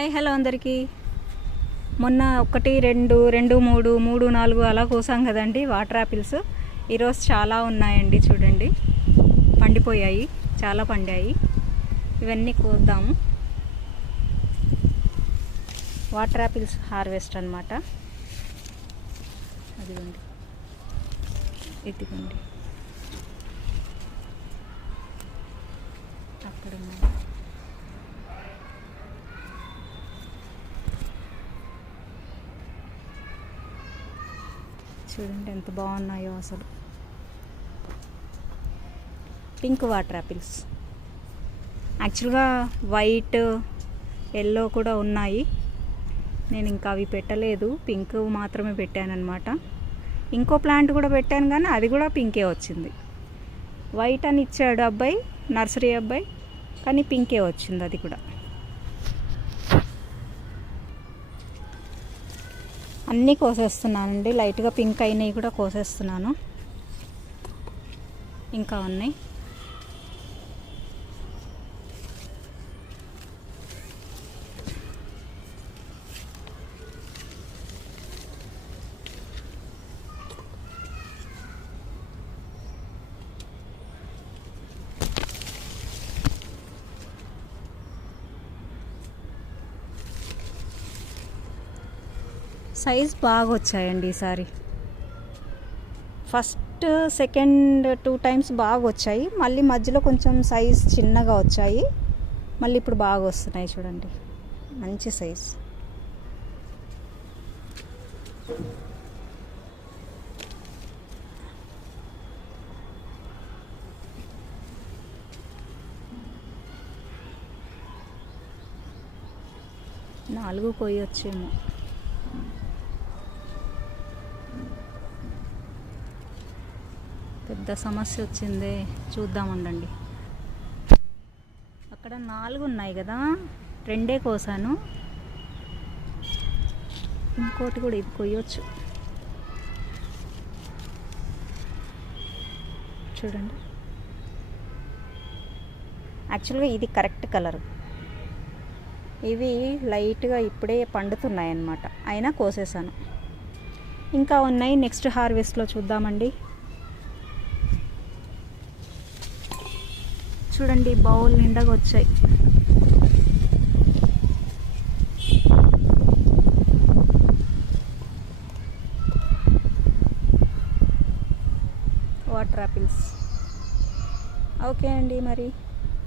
Hi hello అందరికీ. మొన్న ఒకటి రెండు రెండు మూడు మూడు నాలుగు అలా కోసాం కదండి వాటర్ యాపిల్స్ ఈరోజు చాలా ఉన్నాయండి చూడండి. పండిపోయాయి చాలా పండాయి. ఇవన్నీ కోద్దాము. వాటర్ యాపిల్స్ హార్వెస్ట్ అనమాట అదిగోండి. ఇదిగోండి. అక్కడ ఉన్నాయి చూడండి ఎంత బాగున్నాయో అసలు. పింక్ వాటర్ యాపిల్స్ యాక్చువల్గా వైట్ ఎల్లో కూడా ఉన్నాయి. నేను ఇంకా అవి పెట్టలేదు. పింక్ మాత్రమే పెట్టానన్నమాట. ఇంకో ప్లాంట్ కూడా పెట్టాను కానీ అది కూడా పింకే వచ్చింది. వైట్ అని ఇచ్చాడు అబ్బాయి నర్సరీ అబ్బాయి కానీ పింకే వచ్చింది అది కూడా. అన్నీ కోసేస్తున్నానండి. లైట్గా పింక్ అయినవి కూడా కోసేస్తున్నాను. ఇంకా ఉన్నాయి. సైజ్ బాగా వచ్చాయండి ఈసారి ఫస్ట్ సెకండ్ టూ టైమ్స్ బాగా వచ్చాయి. మళ్ళీ మధ్యలో కొంచెం సైజ్ చిన్నగా వచ్చాయి. మళ్ళీ ఇప్పుడు బాగా వస్తున్నాయి చూడండి. మంచి సైజ్. నాలుగు కొయ్యొచ్చేమో పెద్ద సమస్య వచ్చిందే చూద్దామండండి. అక్కడ నాలుగు ఉన్నాయి కదా రెండే కోసాను. ఇంకోటి కూడా ఇది కొయ్యొచ్చు. చూడండి. యాక్చువల్గా ఇది కరెక్ట్ కలర్. ఇవి లైట్గా ఇప్పుడే పండుతున్నాయి అన్నమాట అయినా కోసేసాను. ఇంకా ఉన్నాయి నెక్స్ట్ హార్వెస్ట్లో చూద్దామండి. చూడండి బౌల్ నిండగా వచ్చాయి. Water apples. ఓకే అండి మరి.